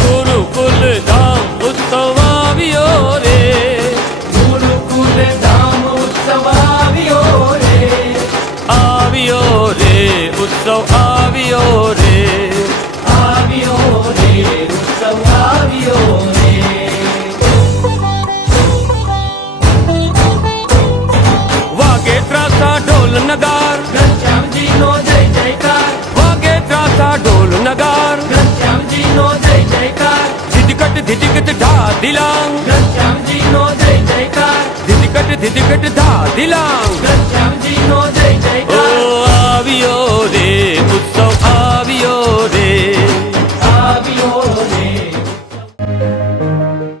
ગુરુકુલ ધામ ઉત્સવ આવ્યો રે, ગુરુકુલ ધામ ઉત્સવ આવ્યો રે, આવ્યો રે ઉત્સવ આવ્યો રે, આવ્યો રે ઉત્સવ આવ્યો રે. વાગે ત્રાસા ઢોલ નગાર, ઘનશ્યામજીનો જય જયકાર, વાગે ત્રાસા ઢોલ નગાર, ઘનશ્યામજીનો જય જયકાર, ધીજકટ ધા દિલાંગ, ઘનશ્યામજીનો જય જયકાર, ધીજકટ ધા દિલાંગ. ઘનશ્યામજીનો જય ઓ જયકાર. આવ્યો રે ઉત્સવ